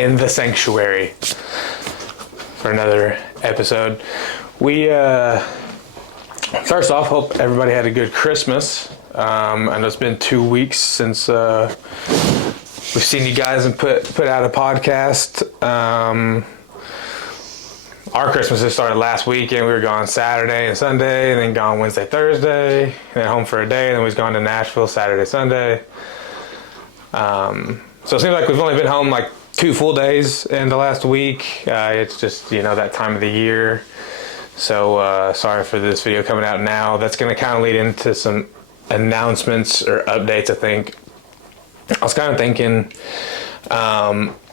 in the sanctuary for another episode. We first off, hope everybody had a good Christmas. I know it's been 2 weeks since we've seen you guys and put out a podcast. Our Christmases started last weekend. We were gone Saturday and Sunday, and then gone Wednesday, Thursday, and then home for a day, and then we was gone to Nashville Saturday, Sunday. So it seems like we've only been home like 2 full days in the last week. It's just, that time of the year. So sorry for this video coming out now. That's going to kind of lead into some announcements or updates, I think. I was kind of thinking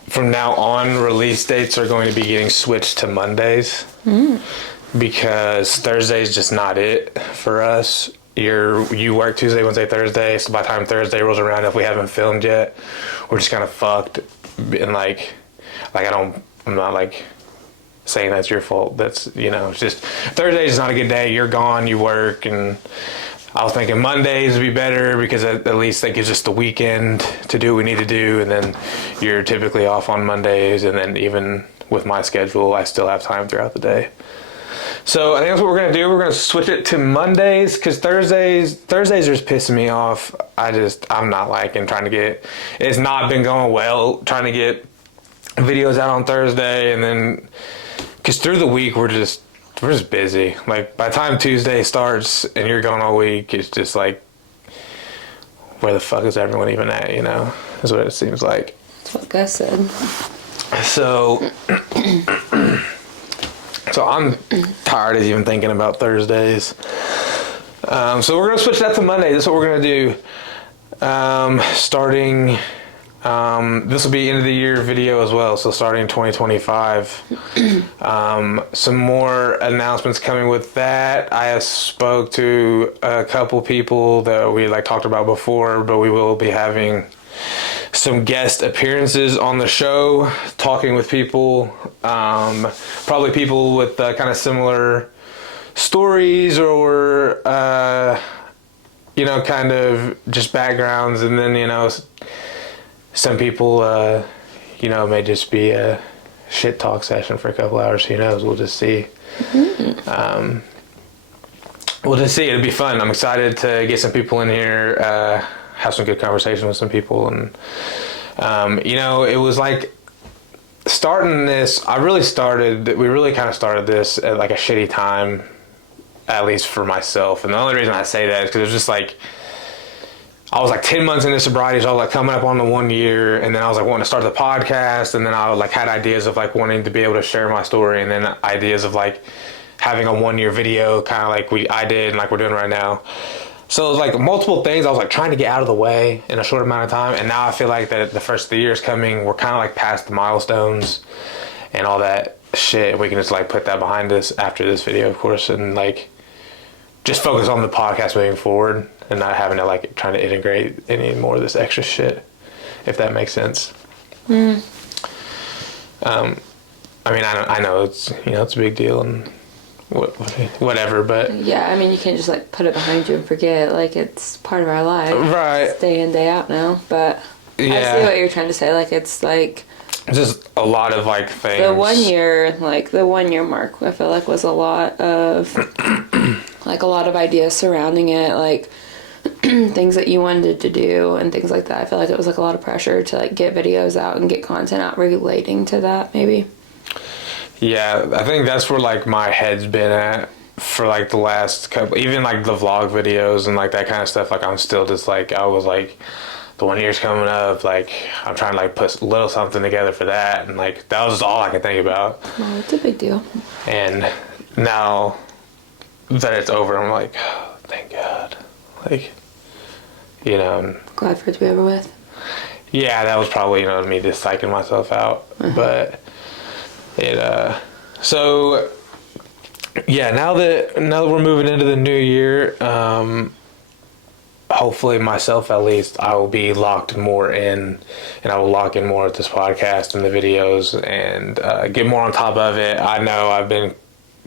from now on, release dates are going to be getting switched to Mondays because Thursday is just not it for us. You work Tuesday, Wednesday, Thursday, so by the time Thursday rolls around, if we haven't filmed yet, we're just kind of fucked. And I'm not like saying that's your fault. That's, it's just Thursday is not a good day. You're gone, you work, and I was thinking Mondays would be better because at least that gives us the weekend to do what we need to do, and then you're typically off on Mondays, and then even with my schedule, I still have time throughout the day. So I think that's what we're going to do. We're going to switch it to Mondays because Thursdays are just pissing me off. I'm not liking it's not been going well trying to get videos out on Thursday, and then because through the week we're just busy. Like by the time Tuesday starts and you're gone all week, it's just like, where the fuck is everyone even at? Is what it seems like. That's what Gus said. So I'm tired of even thinking about Thursdays. So we're gonna switch that to Monday. That's what we're gonna do. Starting. This will be end of the year video as well, so starting 2025. Some more announcements coming with that. I have spoke to a couple people that we talked about before, but we will be having some guest appearances on the show, talking with people, probably people with kind of similar stories or kind of just backgrounds, and then some people, may just be a shit talk session for a couple hours. Who knows? We'll just see. We'll just see. It'll be fun. I'm excited to get some people in here, have some good conversation with some people. And, it was like starting this, we really kind of started this at like a shitty time, at least for myself. And the only reason I say that is because it was just like, I was 10 months into sobriety, so I was coming up on the 1 year, and then I was wanting to start the podcast, and then I had ideas of wanting to be able to share my story, and then ideas of having a 1 year video, kind of I did and we're doing right now. So it was multiple things I was trying to get out of the way in a short amount of time, and now I feel like that the first of the year is coming. We're kind of past the milestones and all that shit. We can just put that behind us after this video, of course, and just focus on the podcast moving forward. And not having to trying to integrate any more of this extra shit, if that makes sense. I know it's it's a big deal and whatever, but yeah, you can't just put it behind you and forget. It's part of our life, right? It's day in, day out now. But yeah. I see what you're trying to say. It's just a lot of things. The 1 year, the 1 year mark, I feel was a lot of a lot of ideas surrounding it, things that you wanted to do and things like that. I feel it was a lot of pressure to get videos out and get content out relating to that, maybe. Yeah, I think that's where my head's been at for the last couple, even the vlog videos and that kind of stuff. I'm still just I was the 1 year's coming up, I'm trying to put a little something together for that, and that was just all I could think about. Well, it's a big deal. And now that it's over, I'm oh, thank God. Glad for it to be over with. Yeah, that was probably, me just psyching myself out. But so yeah, now that we're moving into the new year, hopefully myself at least, I will be locked more in, and I will lock in more at this podcast and the videos and get more on top of it. I know I've been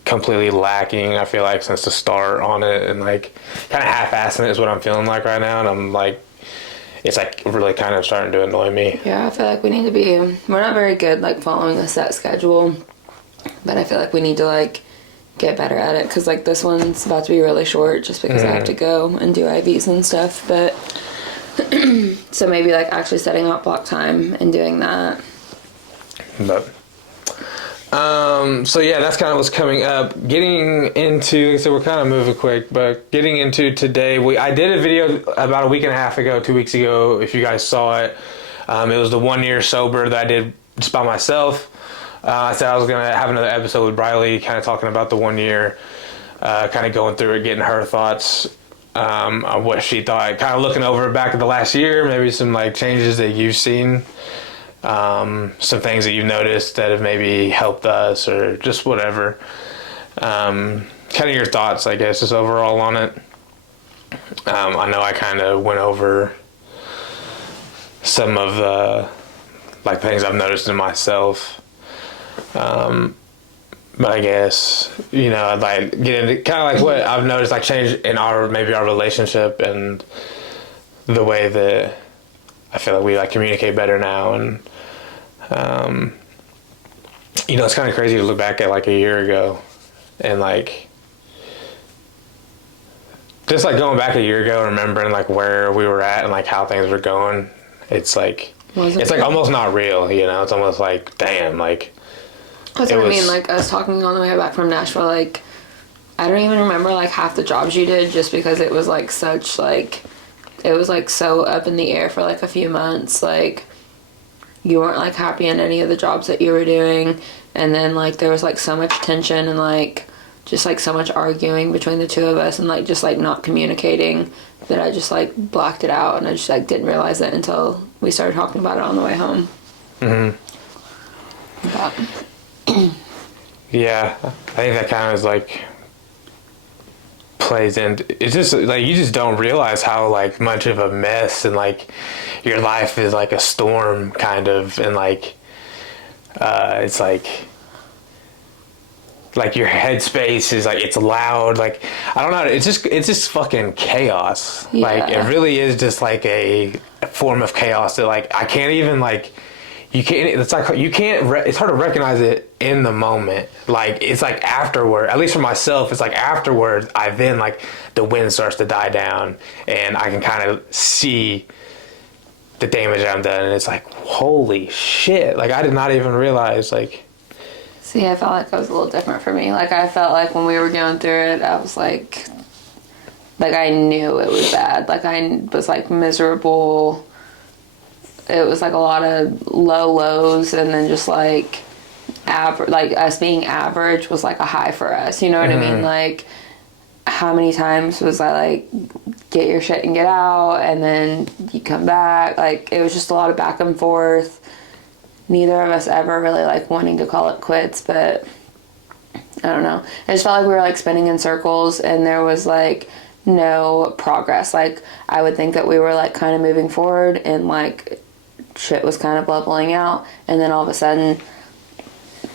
completely lacking, I feel since the start on it, and kind of half-assing it is what I'm feeling right now, and I'm it's like really kind of starting to annoy me. Yeah, I feel like we need to be, we're not very good like following a set schedule, but I feel like we need to like get better at it, because like this one's about to be really short just because I have to go and do IVs and stuff. But so maybe like actually setting out block time and doing that. But so yeah, that's kind of what's coming up. Getting into, so we're kind of moving quick, but getting into today, I did a video about a week and a half ago, 2 weeks ago, if you guys saw it. It was the 1 year sober that I did just by myself. I said I was going to have another episode with Briley, kind of talking about the 1 year, kind of going through it, getting her thoughts on what she thought, kind of looking over back at the last year, maybe some like changes that you've seen, some things that you've noticed that have maybe helped us, or just whatever. Kind of your thoughts, I guess, just overall on it. I know I kind of went over some of the like things I've noticed in myself. But I guess, you know, I'd like get into kind of like what I've noticed, like change in maybe our relationship and the way that I feel like we like communicate better now. And, you know, it's kind of crazy to look back at like a year ago and like, just like going back a year ago, remembering like where we were at and like how things were going. It's like, it's like almost not real, you know, it's almost like, damn, like, That's what I mean, like, us talking on the way back from Nashville, like, I don't even remember, like, half the jobs you did, just because it was, like, such, like, it was, like, so up in the air for, like, a few months, like, you weren't, like, happy in any of the jobs that you were doing, and then, like, there was, like, so much tension and, like, just, like, so much arguing between the two of us, and, like, just, like, not communicating, that I just, like, blocked it out, and I just, like, didn't realize it until we started talking about it on the way home. Mm-hmm. But... Yeah, I think that kind of is like plays into, it's just like you just don't realize how like much of a mess and like your life is like a storm kind of, and like it's like your headspace is like, it's loud, like I don't know, it's just fucking chaos. Yeah. Like it really is just like a form of chaos that like I can't even like, you can't, it's like, you can't, it's hard to recognize it in the moment. Like, it's like afterward, at least for myself, it's like afterwards, I then like, the wind starts to die down and I can kind of see the damage I've done. And it's like, holy shit. Like, I did not even realize, like. See, I felt like it was a little different for me. Like, I felt like when we were going through it, I was like I knew it was bad. Like, I was like miserable. It was like a lot of low lows, and then just like like us being average was like a high for us, you know what I mean? Like, how many times was I like, get your shit and get out, and then you come back? Like, it was just a lot of back and forth. Neither of us ever really like wanting to call it quits, but I don't know, I just felt like we were like spinning in circles and there was like no progress. Like, I would think that we were like kind of moving forward and like shit was kind of leveling out, and then all of a sudden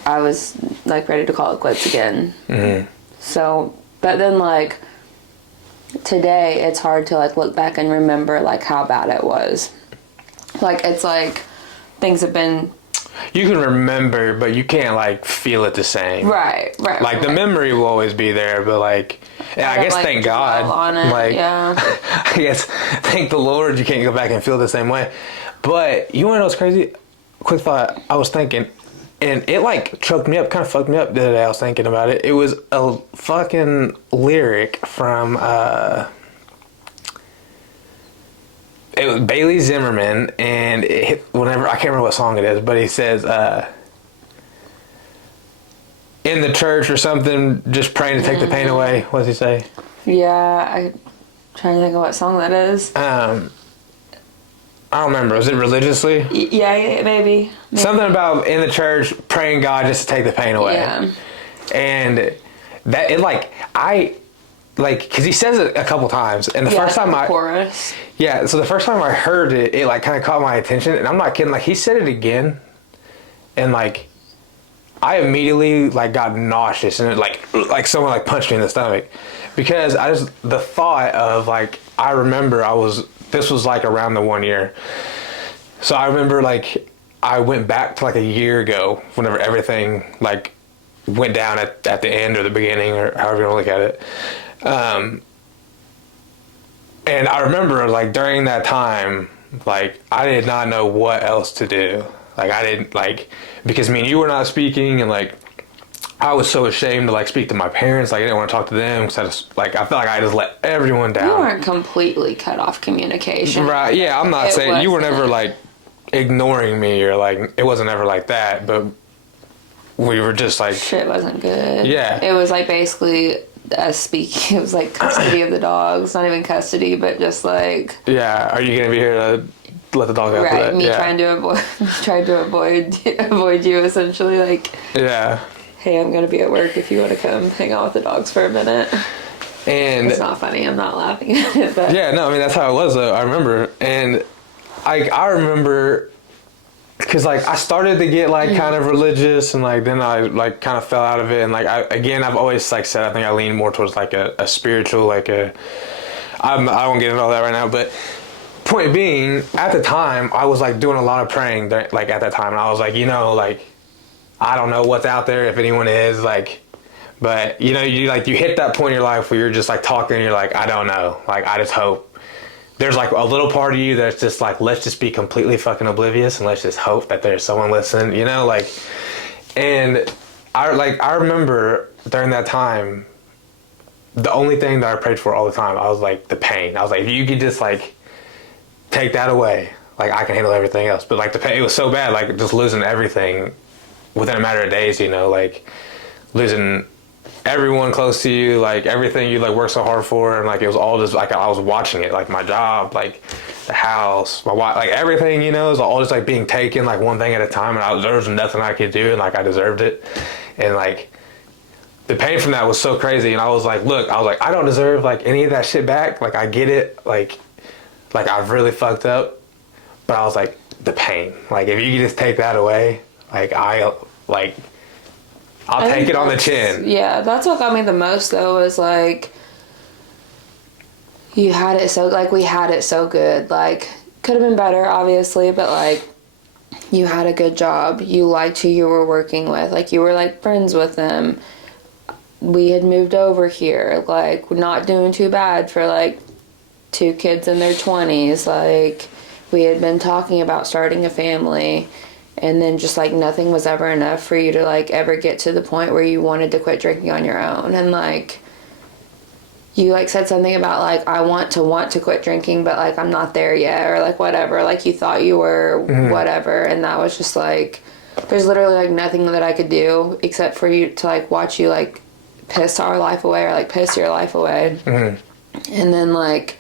I was like ready to call it quits again. So, but then like today it's hard to like look back and remember like how bad it was. Like, it's like things have been, You can remember, but you can't like feel it the same. right. Like the memory will always be there, but like, yeah, I guess like, thank God. on it. Like, yeah. I guess thank the Lord you can't go back and feel the same way. But you want to know what's crazy? Quick thought. I was thinking, and it like choked me up, kind of fucked me up the other day. I was thinking about it. It was a fucking lyric from it was Bailey Zimmerman, and whenever I can't remember what song it is, but he says in the church or something, just praying to take the pain away. What does he say? Yeah, I'm trying to think of what song that is. I don't remember. Was it religiously? Yeah, maybe. Something about in the church praying God just to take the pain away. Yeah. And that it like because he says it a couple times, and the first time chorus. Yeah, so the first time I heard it, it like kind of caught my attention, and I'm not kidding. Like, he said it again, and like I immediately like got nauseous, and it like someone like punched me in the stomach, because the thought of like, I remember I was this was like around the 1 year. So I remember like I went back to like a year ago whenever everything like went down at the end or the beginning or however you want to look at it. And I remember like during that time, like I did not know what else to do. Like I didn't like, because me and you were not speaking, and like I was so ashamed to like speak to my parents. Like I didn't want to talk to them because I felt like I just let everyone down. You weren't completely cut off communication. Right. Yeah. I'm not saying you were never like ignoring me or like, it wasn't ever like that, but we were just like, shit wasn't good. Yeah. It was like basically us speaking. It was like custody of the dogs. Not even custody, but just like. Yeah. Are you going to be here to let the dog out? Right. That? Me Yeah. trying to avoid you essentially. Like. Yeah. Hey, I'm going to be at work if you want to come hang out with the dogs for a minute. And it's not funny. I'm not laughing at it. But. Yeah. No, I mean, that's how it was though. I remember. And I remember, because like I started to get like kind of religious, and like then I like kind of fell out of it, and like I've always like said I think I lean more towards like a spiritual, like I won't get into all that right now, but point being, at the time I was like doing a lot of praying like at that time, and I was like, like I don't know what's out there, if anyone is, like, but you hit that point in your life where you're just like talking and you're like, I don't know, like I just hope. There's like a little part of you that's just like, let's just be completely fucking oblivious and let's just hope that there's someone listening, like, and I remember during that time, the only thing that I prayed for all the time, I was like, the pain. I was like, if you could just like take that away, like I can handle everything else. But like the pain, it was so bad, like just losing everything within a matter of days, like losing everyone close to you, like everything you like worked so hard for, and like it was all just like I was watching it, like my job, like the house, my wife, like everything, it was all just like being taken like one thing at a time, and there was nothing I could do, and like I deserved it, and like the pain from that was so crazy, and I was like, I don't deserve like any of that shit back, like I get it, like I've really fucked up, but I was like, the pain, like if you could just take that away, like I'll take it on the chin. Yeah, that's what got me the most though, was like we had it so good. Like could have been better obviously, but like you had a good job. You liked who you were working with. Like you were like friends with them. We had moved over here. Like we're not doing too bad for like 2 kids in their 20s. Like we had been talking about starting a family. And then just like nothing was ever enough for you to like ever get to the point where you wanted to quit drinking on your own. And like you like said something about like I want to quit drinking, but like I'm not there yet, or like whatever, like you thought you were whatever. And that was just like, there's literally like nothing that I could do except for you to like watch you like piss our life away, or like piss your life away. And then like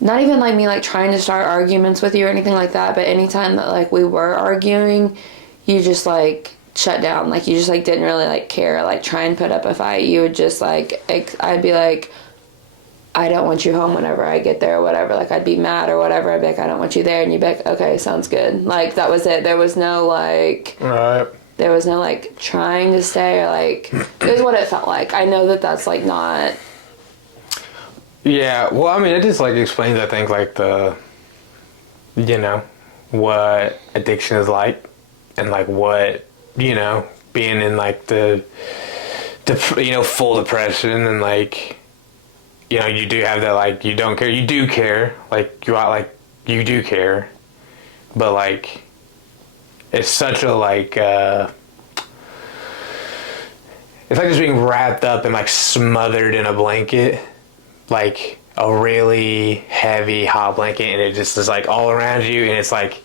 not even like me like trying to start arguments with you or anything like that, but anytime that like we were arguing, you just like shut down. Like you just like didn't really like care, like try and put up a fight. You would just like I'd be like, I don't want you home whenever I get there or whatever. Like I'd be mad or whatever. I'd be like, I don't want you there, and you'd be like, okay, sounds good. Like that was it. There was no like there was no like trying to stay, or like it was what it felt like. I know that that's like not. Yeah, well, I mean, it just like explains, I think, like the, what addiction is like, and like what, being in like the full depression, and like, you do have that, like, you don't care, you do care, like, you do care, but like, it's such a like, it's like just being wrapped up and like smothered in a blanket. Like a really heavy hot blanket, and it just is like all around you, and it's like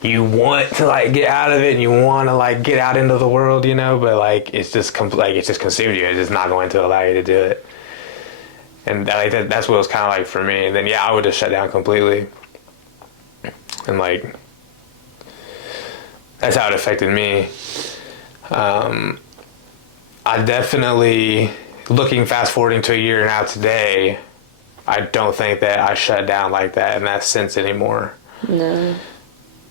you want to like get out of it, and you want to like get out into the world, but like it's just it's just consumed you. It's just not going to allow you to do it, and that's what it was kind of like for me. And then I would just shut down completely, and like that's how it affected me. I definitely, looking fast forwarding to a year now today, I don't think that I shut down like that in that sense anymore. No.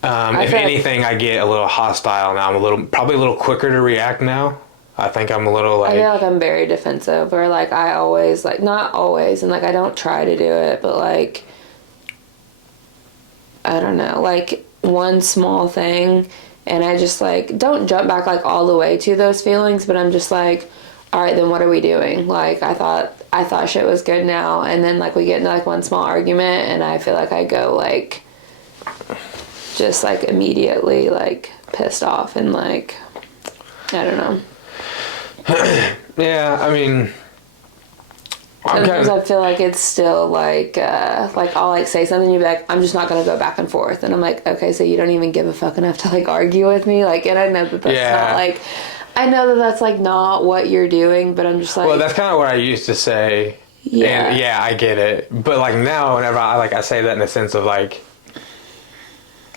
If anything, I get a little hostile now. I'm probably a little quicker to react now. I think I'm a little like... I feel like I'm very defensive, or like I always, like not always, and like I don't try to do it, but like I don't know, like one small thing, and I just like don't jump back like all the way to those feelings, but I'm just like, all right, then what are we doing? Like I thought shit was good now, and then like we get into like one small argument, and I feel like I go like just like immediately like pissed off and like I don't know. Yeah, I mean, sometimes I feel like it's still like I'll like say something, you'll be like, I'm just not gonna go back and forth, and I'm like, okay, so you don't even give a fuck enough to like argue with me, like, and I know that that's not like, I know that that's like not what you're doing, but I'm just like, well, that's kind of what I used to say. Yeah. And yeah, I get it, but like now, whenever I say that in the sense of like,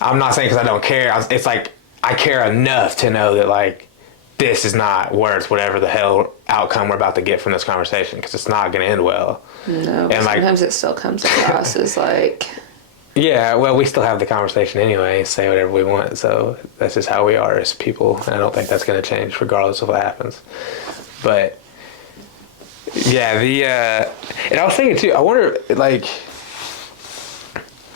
I'm not saying because I don't care. It's like I care enough to know that like this is not worth whatever the hell outcome we're about to get from this conversation, because it's not going to end well. No, and sometimes it still comes across as like... Yeah, well, we still have the conversation anyway, say whatever we want, so that's just how we are as people, and I don't think that's going to change regardless of what happens. But, yeah, and I was thinking too, I wonder, like,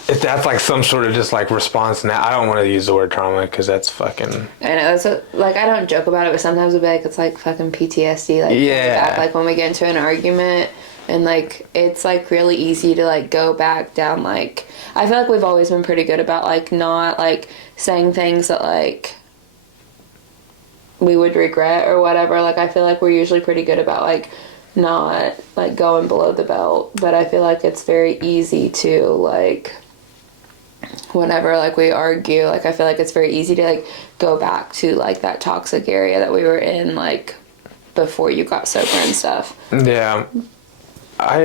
if that's like some sort of just like response now. I don't want to use the word trauma because that's fucking... I know, it's like, I don't joke about it, but sometimes it'll be like, it's like fucking PTSD, like, yeah. Like when we get into an argument, and like, it's like really easy to like go back down, like, I feel like we've always been pretty good about like not like saying things that like we would regret or whatever. Like, I feel like we're usually pretty good about like not like going below the belt, but I feel like it's very easy to like, whenever like we argue, like I feel like it's very easy to like go back to like that toxic area that we were in like before you got sober and stuff. Yeah. I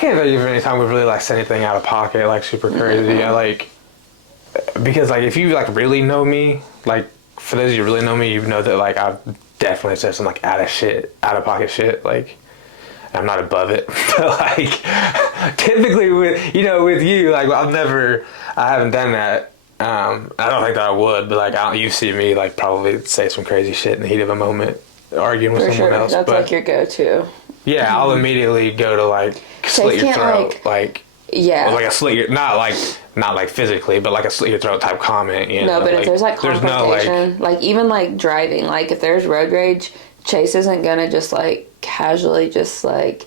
can't think of any time we've really like said anything out of pocket, like super crazy. Mm-hmm. I like, because like if you like really know me, like for those of you who really know me, you know that like I've definitely said some like out of pocket shit. Like, I'm not above it, but like typically with you, like I haven't done that. I don't think that I would, but like you see me like probably say some crazy shit in the heat of a moment, arguing with someone else. That's but, like your go-to. Yeah, I'll immediately go to like slit your throat, like yeah, or like a slit your not like physically, but like a slit your throat type comment. You know? No, but like, if there's like confrontation, like even like driving, like if there's road rage, Chase isn't gonna just like casually just like.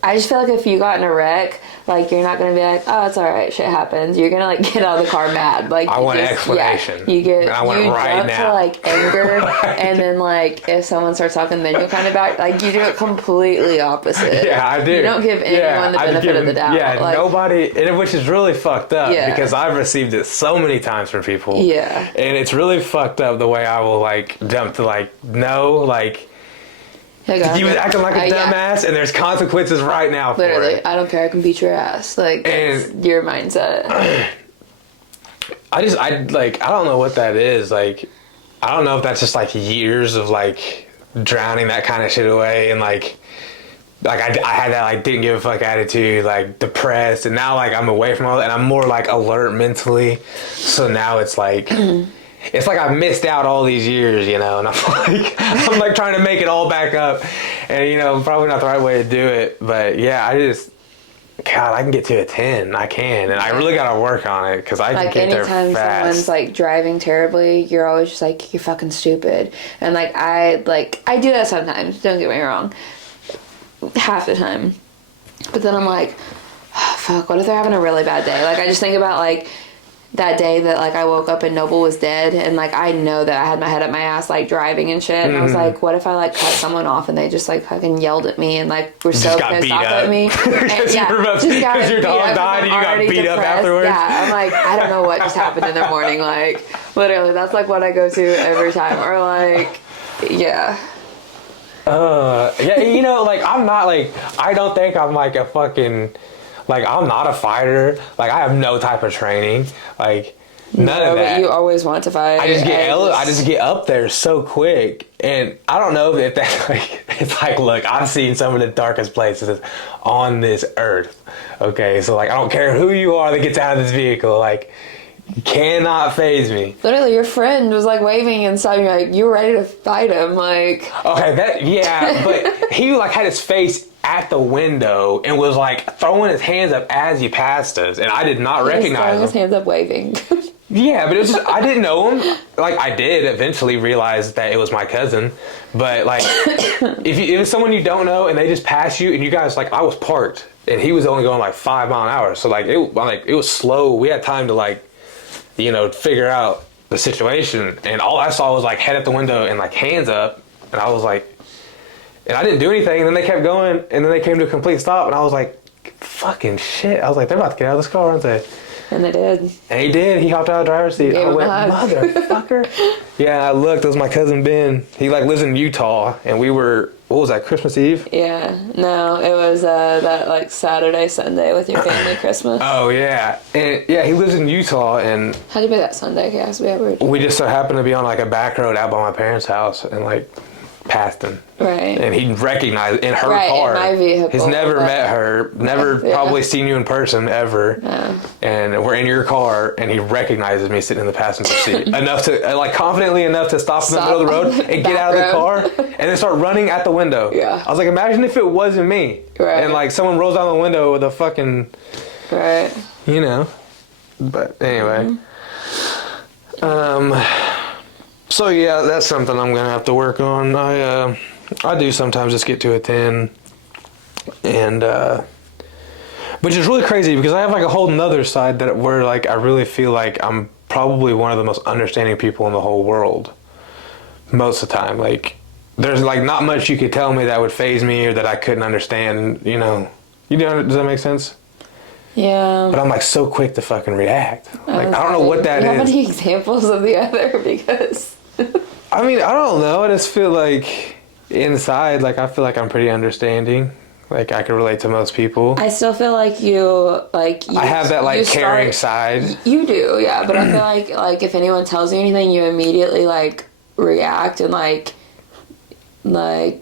I just feel like if you got in a wreck, like you're not gonna be like, oh, it's all right, shit happens. You're gonna like get out of the car mad. Like I want an explanation. Yeah, you get I want you it right jump now. to like anger, and then like if someone starts talking, then you'll kind of back. Like you do it completely opposite. Yeah, I do. You don't give anyone the benefit of the doubt. Yeah, like, nobody, and which is really fucked up because I've received it so many times from people. Yeah, and it's really fucked up the way I will like jump to like no like. You was acting like a dumbass, and there's consequences right now for literally, it. I don't care. I can beat your ass. Like, that's your mindset. I don't know what that is. Like, I don't know if that's just like years of like drowning that kind of shit away, and like I had that like didn't give a fuck attitude, like depressed, and now like I'm away from all that, and I'm more like alert mentally. So now it's like. It's like I missed out all these years, and I'm like trying to make it all back up, and probably not the right way to do it, but yeah, I can get to a 10, I can, and I really gotta work on it because I can get there fast. Anytime someone's like driving terribly, you're always just like, you're fucking stupid, and like I do that sometimes. Don't get me wrong, half the time, but then I'm like, oh, fuck, what if they're having a really bad day? Like I just think about like. That day that like I woke up and Noble was dead, and like I know that I had my head up my ass like driving and shit, and I was like, what if I like cut someone off and they just like fucking yelled at me and like were so pissed off at me, because your dog died and you got beat up afterwards. Yeah, I'm like, I don't know what just happened in the morning. Like literally, that's like what I go to every time. Or like, yeah. Like I'm not like I don't think I'm like a fucking. Like, I'm not a fighter. Like, I have no type of training. Like, none of that. But you always want to fight. I just get up there so quick. And I don't know if that, like, it's like, look, I've seen some of the darkest places on this earth. Okay? So, like, I don't care who you are that gets out of this vehicle. Like, you cannot faze me. Literally, your friend was, like, waving and stuff. You're like, you were ready to fight him. Like... Okay, but he, like, had his face at the window and was like throwing his hands up as he passed us, and I did not recognize him. His hands up waving. Yeah, but it was just, I didn't know him. Like, I did eventually realize that it was my cousin. But, like, if it was someone you don't know and they just pass you and you guys, like, I was parked and he was only going like 5 mile an hour. So, like, it was slow. We had time to, like, you know, figure out the situation. And all I saw was, like, head at the window and, like, hands up. And I was like, and I didn't do anything. And then they kept going and then they came to a complete stop. And I was like, fucking shit. I was like, they're about to get out of this car, aren't they? And they did. And he did. He hopped out of the driver's seat. I went, motherfucker. Yeah, I looked. It was my cousin Ben. He, like, lives in Utah. And we were, what was that, Christmas Eve? Yeah. No, it was that, like, Saturday, Sunday with your family Christmas. Oh, yeah. And, yeah, he lives in Utah. And how'd you pay that Sunday gas? We just so happened to be on, like, a back road out by my parents' house. And, like, passed him. Right. And he recognized in her car. In my vehicle. He's never met her, never probably seen you in person ever. No. And we're in your car, and he recognizes me sitting in the passenger seat enough to, like, confidently enough to stop in the middle of the road and get out of the car and then start running at the window. Yeah. I was like, imagine if it wasn't me. Right. And, like, someone rolls down the window with a fucking, right. You know. But anyway. So yeah, that's something I'm gonna have to work on. I do sometimes just get to a 10, and which is really crazy because I have like a whole nother side that where like I really feel like I'm probably one of the most understanding people in the whole world most of the time. Like there's like not much you could tell me that would faze me or that I couldn't understand. You know, does that make sense? Yeah. But I'm like so quick to fucking react. Like I don't know what that is. Do you have any examples of the other? Because I mean, I don't know. I just feel like inside, like I feel like I'm pretty understanding. Like I can relate to most people. I still feel like you I have that like caring side. You do, yeah. But I feel like if anyone tells you anything, you immediately like react and like I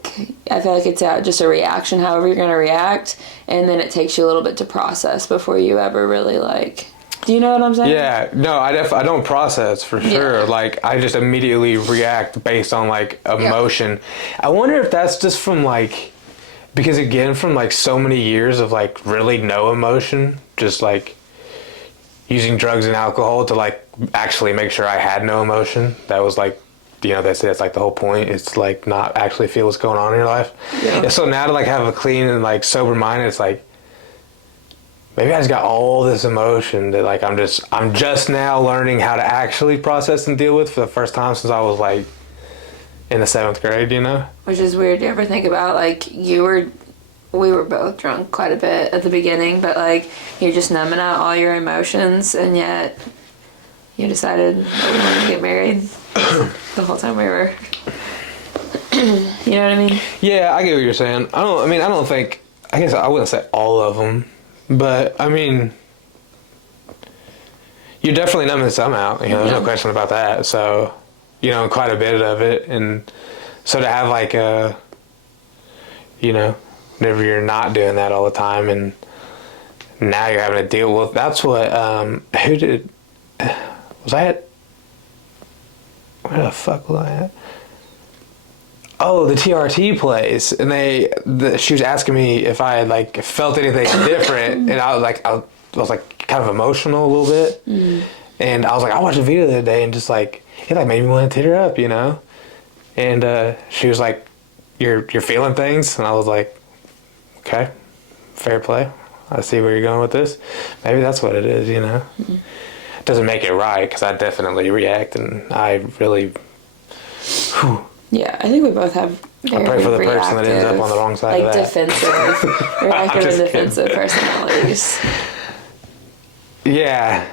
feel like it's just a reaction. However you're gonna react, and then it takes you a little bit to process before you ever really like. Do you know what I'm saying? Yeah, no, I don't process for sure. Yeah. Like I just immediately react based on like emotion. Yeah. I wonder if that's just from like, because again, from like so many years of like really no emotion, just like using drugs and alcohol to like actually make sure I had no emotion. That was like, you know, that's like the whole point. It's like not actually feel what's going on in your life. Yeah. And so now to like have a clean and like sober mind, it's like, maybe I just got all this emotion that like I'm just now learning how to actually process and deal with for the first time since I was like in the 7th grade, you know? Which is weird. Do you ever think about like we were both drunk quite a bit at the beginning, but like you're just numbing out all your emotions and yet you decided that we wanted to get married the whole time we were, you know what I mean? Yeah, I get what you're saying. I guess I wouldn't say all of them. But, I mean, you're definitely numbing some out. You know, there's no question about that. So, you know, quite a bit of it. And so to have, like, you know, whenever you're not doing that all the time and now you're having to deal with, that's what, was I at, where the fuck was I at? Oh, the TRT place, and she was asking me if I had like felt anything different, and I was like kind of emotional a little bit, and I was like, I watched a video the other day, and just like it like made me want to tear up, you know, and she was like, you're feeling things, and I was like, okay, fair play, I see where you're going with this, maybe that's what it is, you know, It doesn't make it right because I definitely react, and I really. Whew, yeah, I think we both have very I pray for the person that ends up on the wrong side of that. Defensive, reactive and defensive personalities. Yeah.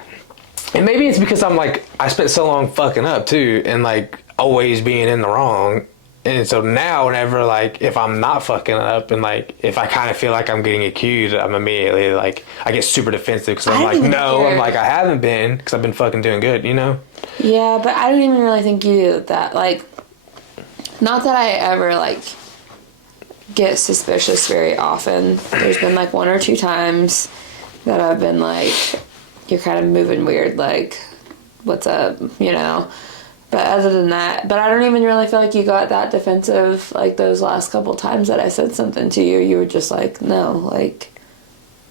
And maybe it's because I spent so long fucking up too and like always being in the wrong. And so now whenever like if I'm not fucking up and like if I kind of feel like I'm getting accused, I'm immediately like I get super defensive because I'm like, no, I'm like I haven't been because I've been fucking doing good, you know? Yeah, but I don't even really think you do that. Like, not that I ever, like, get suspicious very often. There's been, like, 1 or 2 times that I've been, like, you're kind of moving weird, like, what's up, you know? But other than that, but I don't even really feel like you got that defensive, like, those last couple times that I said something to you. You were just like, no, like,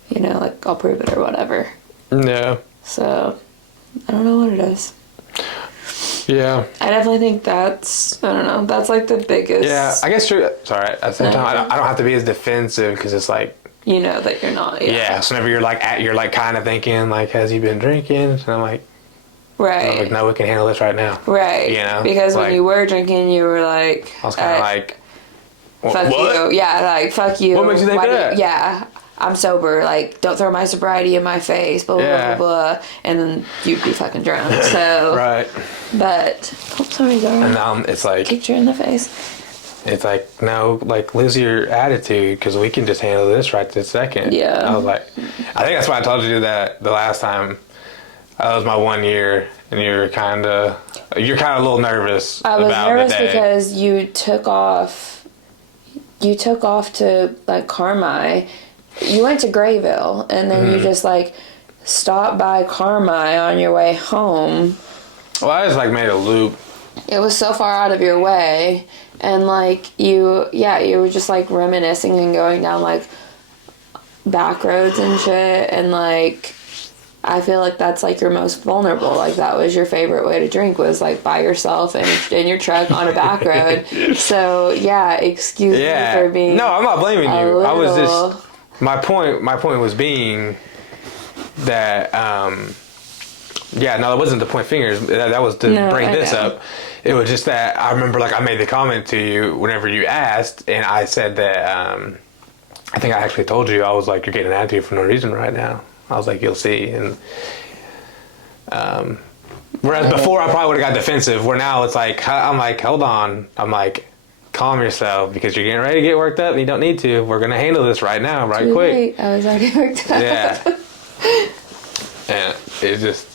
you know, like, I'll prove it or whatever. Yeah. So, I don't know what it is. Yeah. I definitely think that's, I don't know, that's, like, the biggest. Yeah, I guess you're, sorry, at the same time, I don't have to be as defensive, because it's like, you know that you're not. yeah, so whenever you're like kind of thinking, like, has he been drinking? And I'm like, right. like, no, we can handle this right now. Right. You know? Because like, when you were drinking, you were like, I was kind of like, fuck what? you. Yeah, like, fuck you. What makes you think that? Yeah, I'm sober. Like, don't throw my sobriety in my face, blah, blah, Yeah. blah, blah. And then you'd be fucking drunk. So. Right. But, oh, sorry, Zara. And now it's like, Kicked you in the face. it's like, no, like, lose your attitude, because we can just handle this right this second. Yeah. I was like, I think that's why I told you that the last time. That was my 1 year, and you're kind of a little nervous. I was about nervous the day. because you took off to, like, Carmi. You went to Grayville, and then you just, like, stopped by Carmi on your way home. Well, I just, like, made a loop. It was so far out of your way, and, like, you were just, like, reminiscing and going down, like, back roads and shit, and, like, I feel like that's, like, your most vulnerable. Like, that was your favorite way to drink, was, like, by yourself and in your truck on a back road. So, yeah, excuse me for being. No, I'm not blaming you. I was little. just my point was being that yeah, no, that wasn't to point fingers. That was to bring this up. It was just that I remember, like, I made the comment to you whenever you asked, and I said that I think I actually told you, I was like, you're getting an attitude for no reason right now. I was like, you'll see. And whereas before I probably would have got defensive, where now it's like, I'm like, hold on. I'm like, calm yourself, because you're getting ready to get worked up and you don't need to. We're going to handle this right now, right Too quick. late. I was already worked up. Yeah. And it just,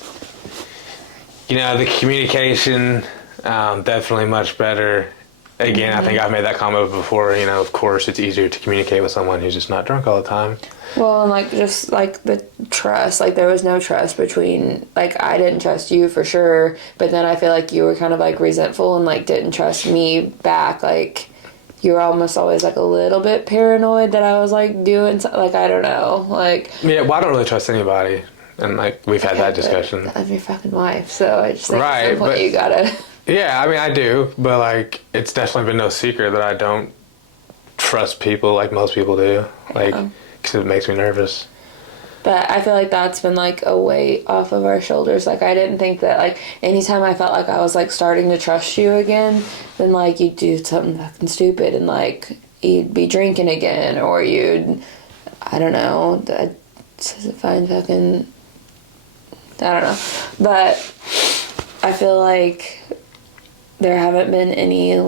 you know, the communication, definitely much better. Again, I think I've made that comment before, you know, of course it's easier to communicate with someone who's just not drunk all the time. Well, and, like, just, like, the trust, like, there was no trust between, like, I didn't trust you for sure, but then I feel like you were kind of, like, resentful and, like, didn't trust me back. Like, you were almost always, like, a little bit paranoid that I was, like, doing something, like, I don't know, like. Yeah, well, I don't really trust anybody, and, like, we've had that discussion. I'm your fucking wife, so I just think right, at some point but, you gotta. Yeah, I mean, I do, but, like, it's definitely been no secret that I don't trust people like most people do, like, because it makes me nervous. But I feel like that's been, like, a weight off of our shoulders. Like, I didn't think that, like, anytime I felt like I was, like, starting to trust you again, then, like, you'd do something fucking stupid and, like, you'd be drinking again, or you'd, I don't know, find fucking, I don't know. But I feel like there hasn't been anything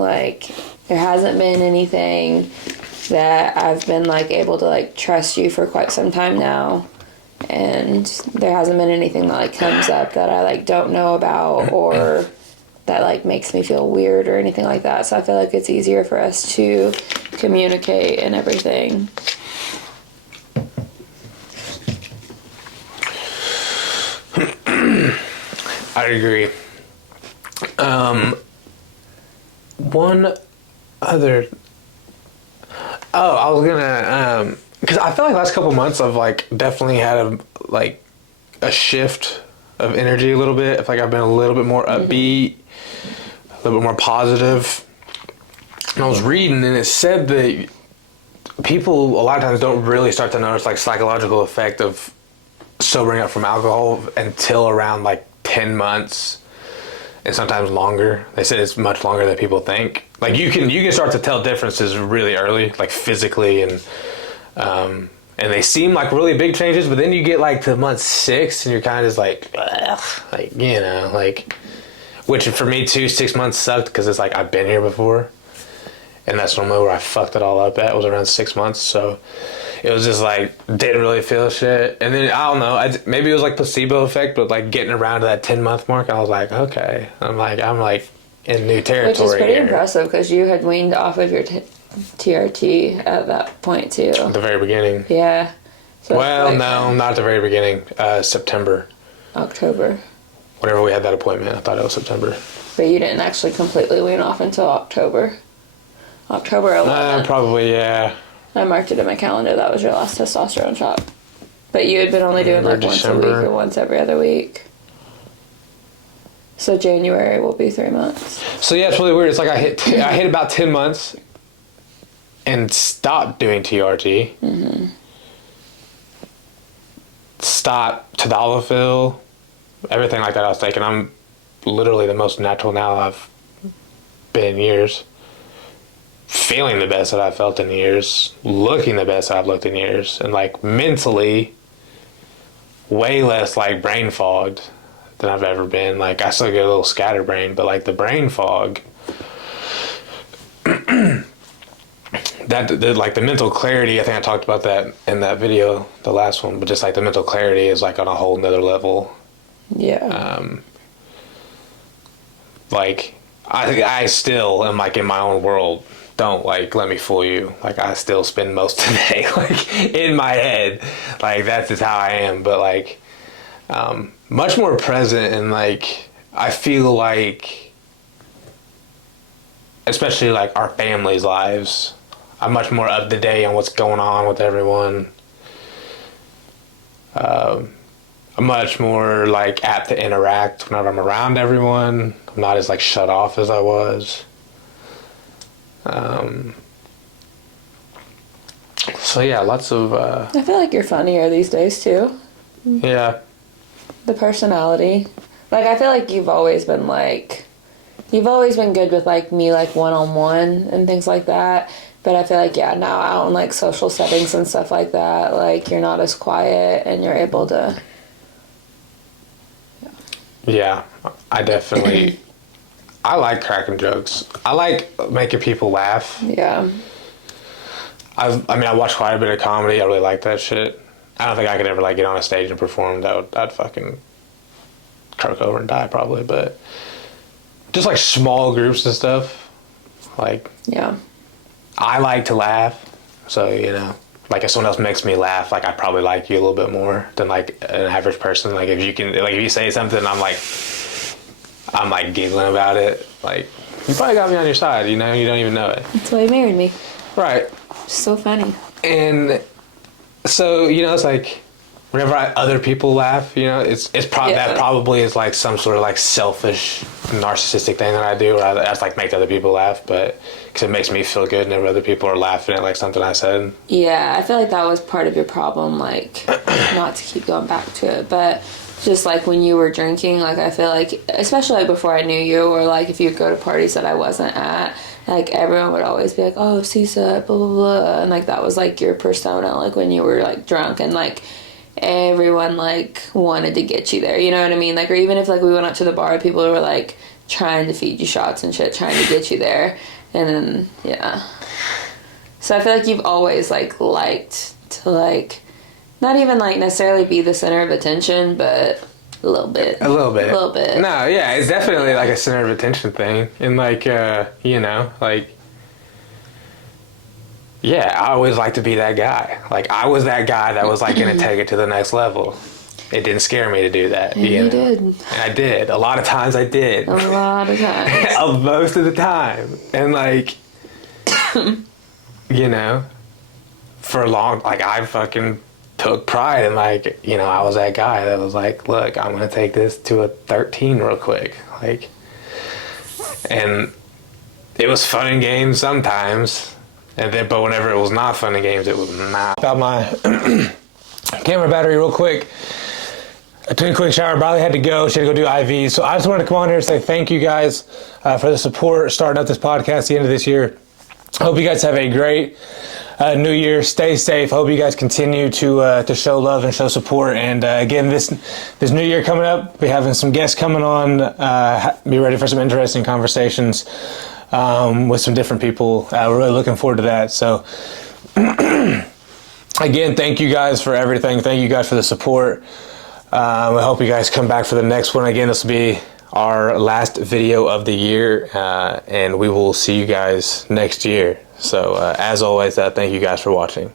that I've been, like, able to, like, trust you for quite some time now, and there hasn't been anything that, like, comes up that I, like, don't know about or that, like, makes me feel weird or anything like that. So I feel like it's easier for us to communicate and everything. I agree. One other. Oh, I was gonna, because I feel like the last couple months I've, like, definitely had a shift of energy a little bit. I feel like I've been a little bit more upbeat, a little bit more positive. And I was reading, and it said that people a lot of times don't really start to notice, like, psychological effect of sobering up from alcohol until around, like, 10 months. And sometimes longer. They said it's much longer than people think. Like, you can start to tell differences really early, like, physically, and they seem like really big changes, but then you get, like, to month 6 and you're kind of just like, ugh, like, you know, like, which for me too, 6 months sucked because it's like I've been here before, and that's normally where I fucked it all up at, was around 6 months. So it was just like, didn't really feel shit. And then, I don't know, maybe it was like placebo effect, but, like, getting around to that 10-month mark, I was like, okay, I'm like in new territory. Which is pretty here. impressive, because you had weaned off of your TRT at that point too. At the very beginning. Yeah. So well, no, not at the very beginning. September. October. Whenever we had that appointment, I thought it was September. But you didn't actually completely wean off until October 11th. Probably, yeah. I marked it in my calendar. That was your last testosterone shot. But you had been only doing like once a week or once every other week. So January will be 3 months. So yeah, it's really weird. It's like I hit about 10 months and stopped doing TRT. Mm-hmm. Stopped tadalafil, everything like that. I was taking. I'm literally the most natural now I've been in years. Feeling the best that I've felt in years. Looking the best that I've looked in years. And like mentally, way less like brain fogged than I've ever been. Like I still get a little scatterbrained, but like the brain fog, like the mental clarity, I think I talked about that in that video, the last one, but just like the mental clarity is like on a whole nother level. Yeah. Like I still am like in my own world. Don't like let me fool you. Like I still spend most of the day like in my head. Like that's just how I am. But like much more present, and like I feel like, especially like our family's lives, I'm much more up to date on what's going on with everyone. I'm much more like apt to interact whenever I'm around everyone. I'm not as like shut off as I was. So yeah, lots of I feel like you're funnier these days too. Yeah. The personality. Like I feel like you've always been good with like me like one-on-one and things like that. But I feel like, yeah, now out in like social settings and stuff like that, like you're not as quiet and you're able to. Yeah, I definitely. I like cracking jokes. I like making people laugh. Yeah. I watch quite a bit of comedy. I really like that shit. I don't think I could ever like get on a stage and perform. I'd fucking croak over and die probably. But just like small groups and stuff, like yeah, I like to laugh. So like if someone else makes me laugh, like I probably like you a little bit more than like an average person. Like if you say something, I'm like giggling about it. Like you probably got me on your side. You don't even know it. That's why you married me. Right. So funny. And so it's like whenever other people laugh, that probably is like some sort of like selfish, narcissistic thing that I do, where I just like make other people laugh, but because it makes me feel good whenever other people are laughing at like something I said. Yeah, I feel like that was part of your problem. Like, not to keep going back to it, but just like when you were drinking, like I feel like, especially like before I knew you, or like if you go to parties that I wasn't at, like everyone would always be like, oh, CSUT, blah, blah, blah. And like that was like your persona, like when you were like drunk, and like everyone like wanted to get you there, you know what I mean? Like, or even if like we went up to the bar, people were like trying to feed you shots and shit, trying to get you there. And then, yeah. So I feel like you've always like liked to like, not even like necessarily be the center of attention, but a little bit. No, yeah, it's definitely like a center of attention thing. And like, like, yeah, I always like to be that guy. Like, I was that guy that was like going to take it to the next level. It didn't scare me to do that. And you did. And I did. A lot of times I did. A lot of times. Most of the time. And like, for a long, like I fucking took pride in like, I was that guy that was like, look, I'm going to take this to a 13 real quick. Like, and it was fun and games sometimes. And then, but whenever it was not fun and games, it was not. About my camera battery real quick. I took a quick shower. Briley had to go. She had to go do IVs. So I just wanted to come on here and say thank you guys for the support starting up this podcast at the end of this year. I hope you guys have a great new year. Stay safe. Hope you guys continue to show love and show support. And again, this new year coming up, we're having some guests coming on. Be ready for some interesting conversations with some different people. We're really looking forward to that. So again, thank you guys for everything. Thank you guys for the support. I hope you guys come back for the next one. Again, this will be our last video of the year, and we will see you guys next year. So as always, thank you guys for watching.